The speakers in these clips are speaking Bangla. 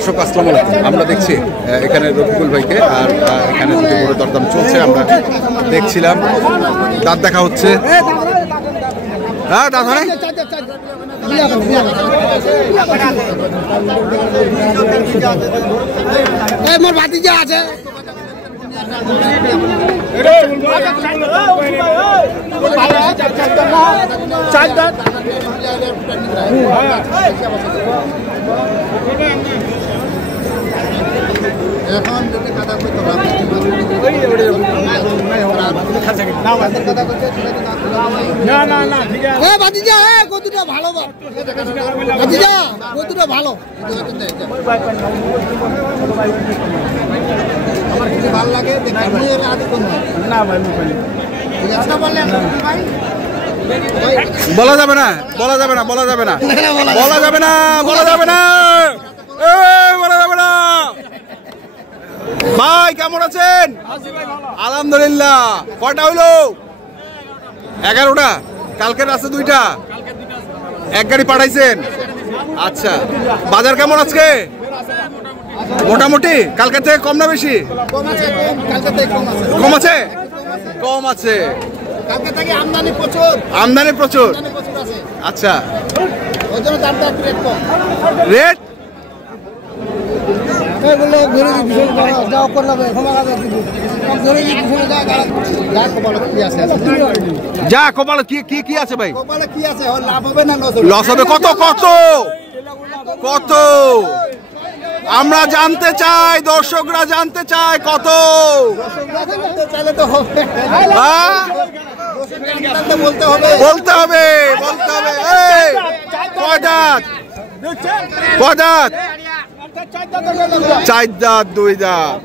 দর্শক আসসালামু আলাইকুম। আমরা দেখছি এখানে রফিকুল ভাইকে, আর এখানে দুটো গরুর দরদাম চলছে। আমরা দেখছিলাম দাঁত দেখা হচ্ছে। হ্যাঁ দাঁত হয় মোর ভাতিজা আছে এখন ভাতিজা কতটা ভালো ভাতিজা কতটা ভালো ভালো লাগে বলা যাবে না, বলা যাবে না, বলা যাবে না, বলা যাবে না, বলা যাবে না, বলা যাবে না। ভাই কেমন আছেন? আলহামদুলিল্লাহ। কয়টা হইলো? 11টা। কালকের আছে 2টা, এক গাড়ি পাঠাইছেন। আচ্ছা, বাজার কেমন আজকে? মোটামুটি কালকের থেকে কম না বেশি? কম আছে, কম আছে। আমদানি প্রচুর। আচ্ছা, রেট যা কপালে কি আছে ভাই? লস হবে কত কত কত? আমরা জানতে চাই, দর্শকরা জানতে চায় কত। বলতে হবে, বলতে হবে। কয় দাঁত? কয় দাঁত? 4 দাঁত 2 দাঁত।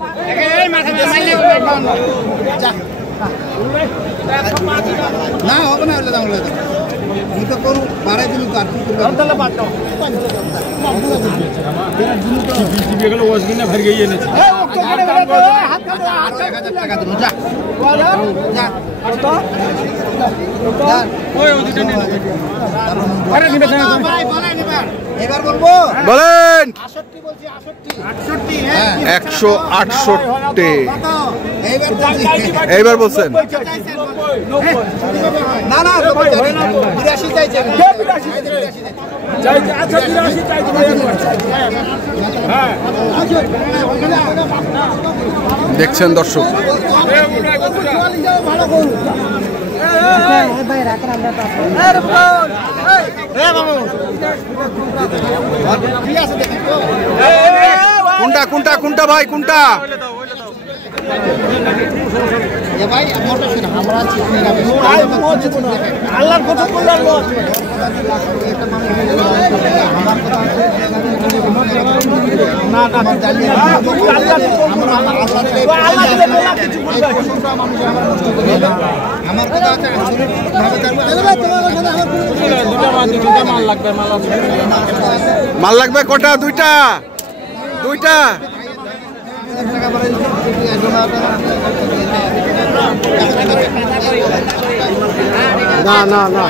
না হবে না, তো করু বাড়াই দিল তো আর কি এবার বলবো, বলেন। 168 এইবার বলছেন। না না 82 চাইছে। দেখছেন দর্শক, কোনটা কোনটা কোনটা ভাই কোনটা? আল্লাহর কথা বললাম মাল লাগবে কটা? 2টা 2টা। না না না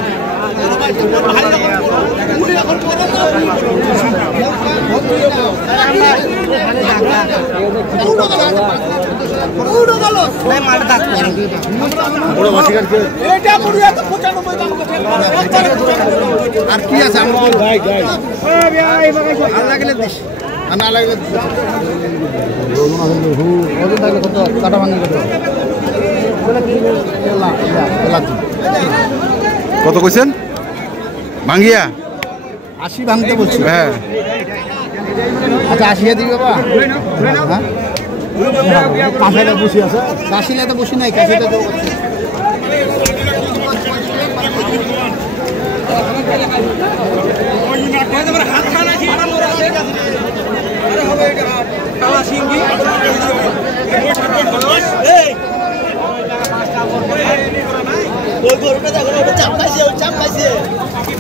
আর কি আছে? লাগলে দিস, না লাগলে কাটা ভাঙি কত কইছেন? ভাঙ্গিয়া 80 ভাঙতে বলছি। হ্যাঁ আচ্ছা 80 দিবি বাবা। কাঁচাটা বসে আছে, কাশিলে তো বসি নাই, কাশিটা তো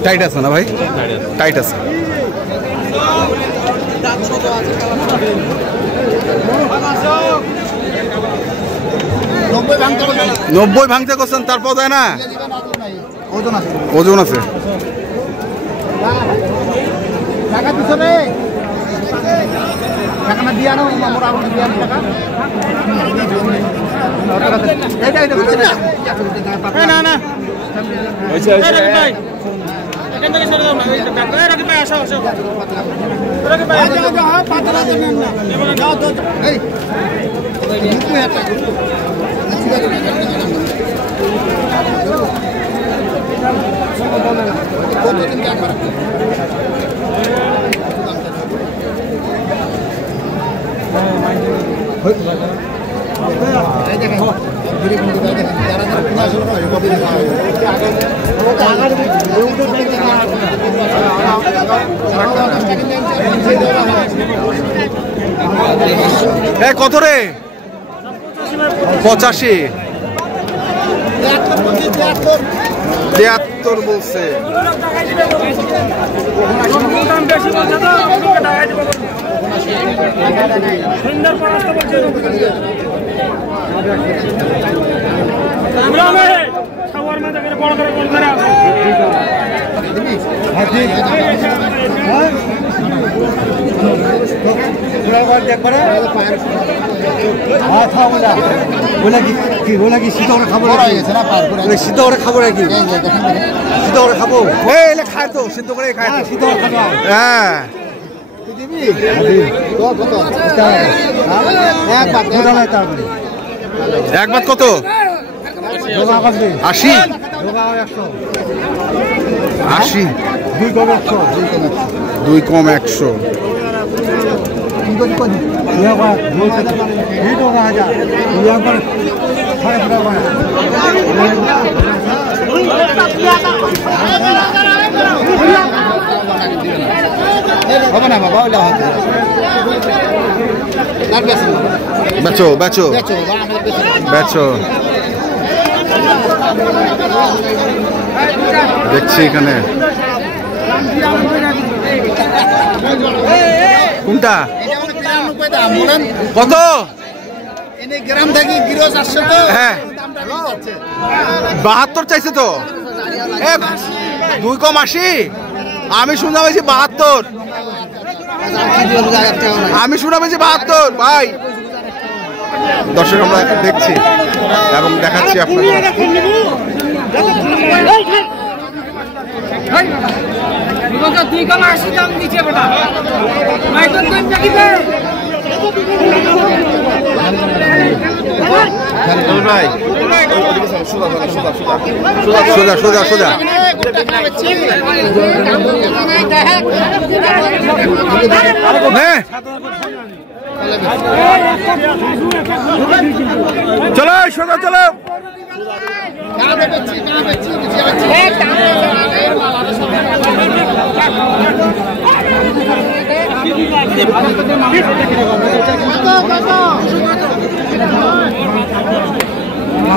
টাইট আছে না ভাই? টাইট আছে। 90 ভাঙতে করছেন, তারপর দেয় না? ওজন আছে। টাকা দিছ রে টাকা দিয়ে আনো মোরা আগুন দিয়ে আনো টাকা না না এখান থেকে সরে যাও না রাখি ভাই আসো আসো রাখি ভাই পাতলা দেন না যাও তো এই 20000 টাকা কতদিন টাকা কত রে 85 73 বলছে ওলা কি শীত ওরা খাবো শীত ওরা খাবো নাকি শীত ওরা খাবো খায় তো সিদ্ধ করে খায় তো শীত ওরা খাবো হ্যাঁ এক বাদ কত 80 80 2 কম 100 হবে না বাবা ওটা হবে বেচো বেচো বেচো দেখছি এখানে কোনটা কত গ্রাম থেকে গিরোজ আসছে তো হ্যাঁ 72 চাইছে তো 2 কম 80 আমি শুনলাম 72 আমি শুনলাম 72 ভাই দর্শক আমরা দেখছি এবং দেখাচ্ছি আপনাদের সোজা সোজা সোজা চলো সোজা চলো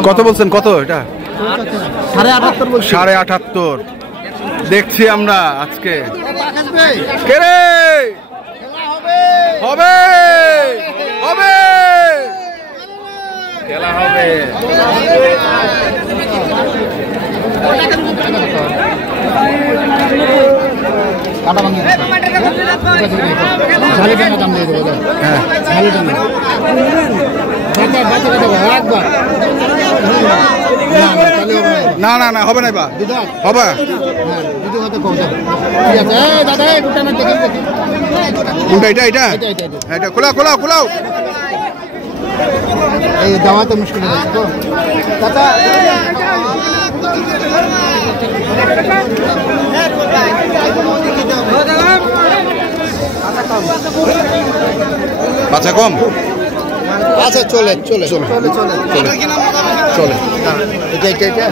কত বলছেন কত এটা 78.5 দেখছি আমরা আজকে কে রে হবে হবে খেলা হবে কাটা ভাঙি ঝালে টাকা দাম দিয়ে দেবো হ্যাঁ ঝালে টাকা বাচ্চা কাটা একবার না না না হবে না বা হবে কোনটা এটা এটা এটা খোলা খোলা খোলাও এই দাওয়া তো মুশকিল আছে তো চাচা বাচ্চা কম আচ্ছা চলে চলে চলে চলে চলে চলে এটা এটা এটা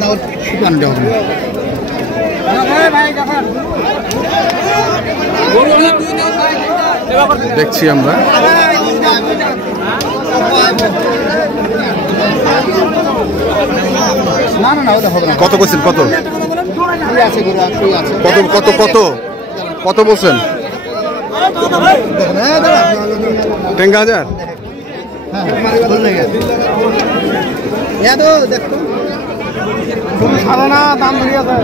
না শুকান দেওয়া দেখছি আমরা না না না ওটা হবে না কত বলছেন কত আছে গরু আছে কত কত কত কত বলছেন 10,000 হ্যাঁ বলে গেছে ইয়া তো দেখো তুমি ছাড়ো না দাম ধরে আছে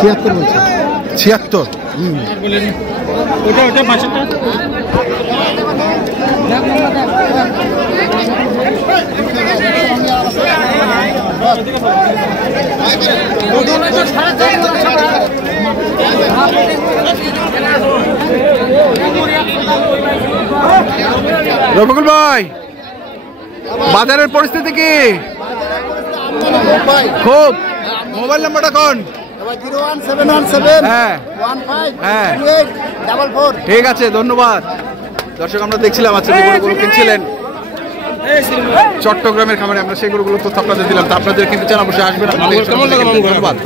76 বলছে। 76। ওটা ওটা পাঁচটা রফিকুল ভাই, বাজারের পরিস্থিতি কি? খুব। মোবাইল নাম্বারটা কোন? 01717 হ্যাঁ 15 হ্যাঁ 3844। ঠিক আছে, ধন্যবাদ। দর্শক, আমরা দেখছিলাম আজকে যে গরুগুলো কিনছিলেন চট্টগ্রামের খামারে, আমরা সেই গরুগুলোর তথ্য আপনাদের দিলাম। তা আপনাদের কিন্তু চান অবশ্যই আসবেন। ধন্যবাদ।